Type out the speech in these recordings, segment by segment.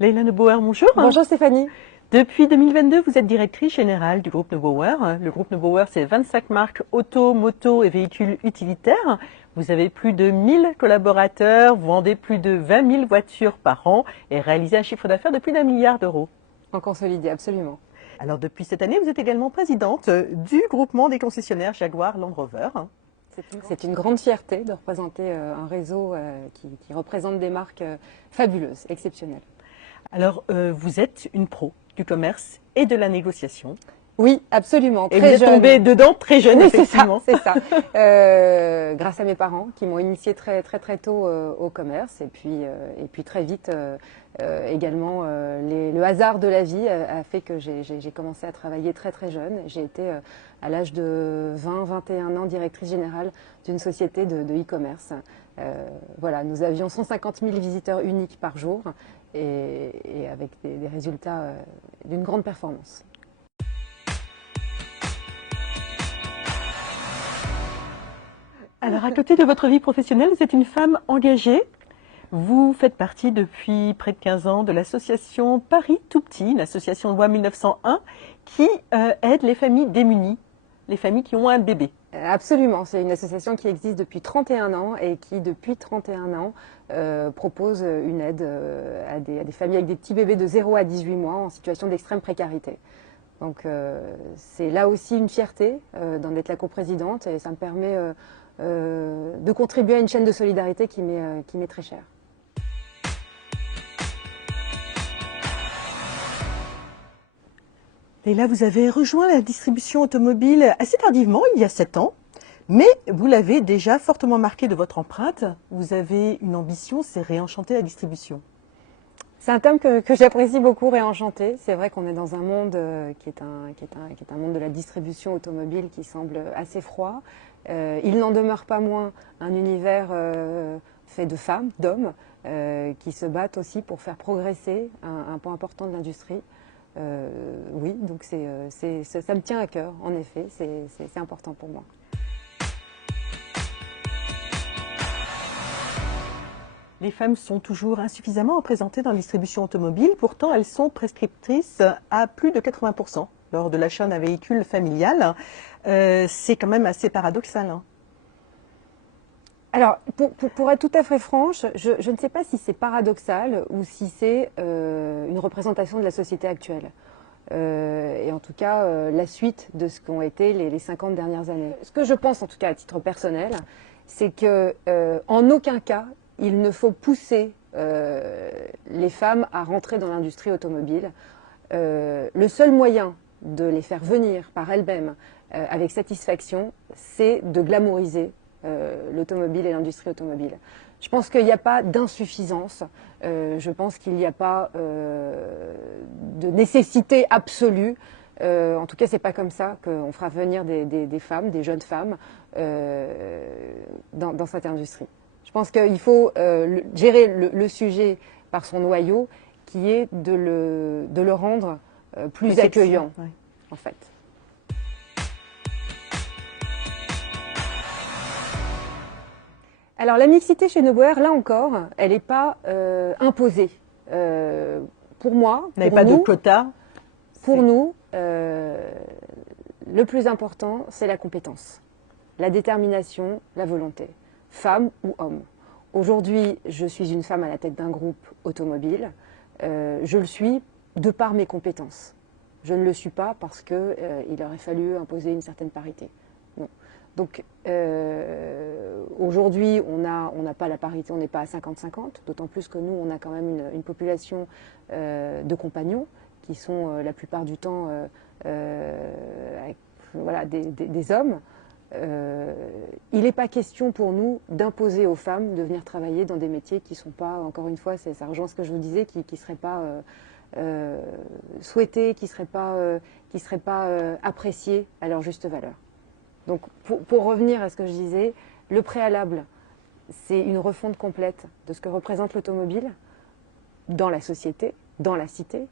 Leïla Neubauer, bonjour. Bonjour Stéphanie. Depuis 2022, vous êtes directrice générale du groupe Neubauer. Le groupe Neubauer, c'est 25 marques auto, moto et véhicules utilitaires. Vous avez plus de 1000 collaborateurs, vous vendez plus de 20 000 voitures par an et réalisez un chiffre d'affaires de plus d'1 milliard d'euros. En consolidé, absolument. Alors depuis cette année, vous êtes également présidente du groupement des concessionnaires Jaguar Land Rover. C'est une grande fierté de représenter un réseau qui représente des marques fabuleuses, exceptionnelles. Alors vous êtes une pro du commerce et de la négociation. Oui, absolument. Et vous êtes tombée dedans très jeune, oui, effectivement. C'est ça. Grâce à mes parents qui m'ont initiée très tôt au commerce et puis très vite également le hasard de la vie a fait que j'ai commencé à travailler très jeune. J'ai été à l'âge de 20-21 ans directrice générale d'une société de e-commerce. Voilà, nous avions 150 000 visiteurs uniques par jour et avec des résultats d'une grande performance. Alors, à côté de votre vie professionnelle, vous êtes une femme engagée. Vous faites partie depuis près de 15 ans de l'association Paris Tout Petit, une association de loi 1901 qui aide les familles démunies, les familles qui ont un bébé. Absolument, c'est une association qui existe depuis 31 ans et qui, depuis 31 ans, propose une aide à des familles avec des petits bébés de 0 à 18 mois en situation d'extrême précarité. Donc c'est là aussi une fierté d'en être la coprésidente et ça me permet de contribuer à une chaîne de solidarité qui m'est très chère. Et là, vous avez rejoint la distribution automobile assez tardivement, il y a 7 ans, mais vous l'avez déjà fortement marqué de votre empreinte. Vous avez une ambition, c'est réenchanter la distribution. C'est un terme que j'apprécie beaucoup, réenchanter. C'est vrai qu'on est dans un monde qui est un monde de la distribution automobile qui semble assez froid. Il n'en demeure pas moins un univers fait de femmes, d'hommes, qui se battent aussi pour faire progresser un pan important de l'industrie. Oui, donc ça me tient à cœur, en effet, c'est important pour moi. Les femmes sont toujours insuffisamment représentées dans la distribution automobile, pourtant elles sont prescriptrices à plus de 80% lors de l'achat d'un véhicule familial. C'est quand même assez paradoxal. Hein. Alors, pour être tout à fait franche, je ne sais pas si c'est paradoxal ou si c'est une représentation de la société actuelle. Et en tout cas, la suite de ce qu'ont été les 50 dernières années. Ce que je pense, en tout cas à titre personnel, c'est que en aucun cas, il ne faut pousser les femmes à rentrer dans l'industrie automobile. Le seul moyen de les faire venir par elles-mêmes avec satisfaction, c'est de glamouriser l'automobile et l'industrie automobile. Je pense qu'il n'y a pas d'insuffisance, je pense qu'il n'y a pas de nécessité absolue. En tout cas, c'est pas comme ça qu'on fera venir des femmes, des jeunes femmes, dans cette industrie. Je pense qu'il faut gérer le sujet par son noyau, qui est de le rendre plus accueillant, oui. En fait. Alors la mixité chez Neubauer, là encore, elle n'est pas imposée. Pour moi, vous n'avez pas de quota? Pour nous, le plus important, c'est la compétence, la détermination, la volonté, femme ou homme. Aujourd'hui, je suis une femme à la tête d'un groupe automobile. Je le suis de par mes compétences. Je ne le suis pas parce qu'il aurait fallu imposer une certaine parité. Non. Donc aujourd'hui, on n'a pas la parité, on n'est pas à 50-50, d'autant plus que nous, on a quand même une population de compagnons qui sont la plupart du temps voilà, des hommes. Il n'est pas question pour nous d'imposer aux femmes de venir travailler dans des métiers qui ne sont pas, encore une fois, ça rejoint ce que je vous disais, qui ne seraient pas souhaités, qui ne seraient pas appréciés à leur juste valeur. Donc pour revenir à ce que je disais, le préalable, c'est une refonte complète de ce que représente l'automobile dans la société, dans la cité,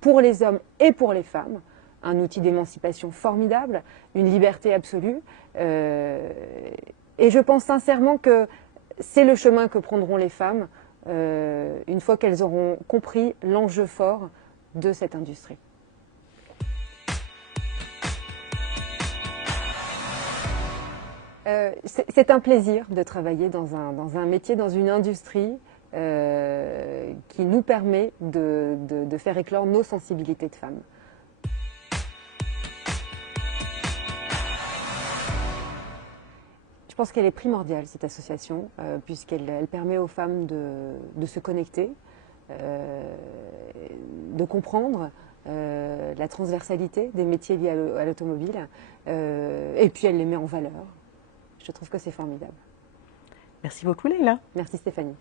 pour les hommes et pour les femmes. Un outil d'émancipation formidable, une liberté absolue. Et je pense sincèrement que c'est le chemin que prendront les femmes une fois qu'elles auront compris l'enjeu fort de cette industrie. C'est un plaisir de travailler dans un métier, dans une industrie qui nous permet de faire éclore nos sensibilités de femmes. Je pense qu'elle est primordiale, cette association, puisqu'elle permet aux femmes de se connecter, de comprendre la transversalité des métiers liés à l'automobile, et puis elle les met en valeur. Je trouve que c'est formidable. Merci beaucoup, Leïla. Merci Stéphanie.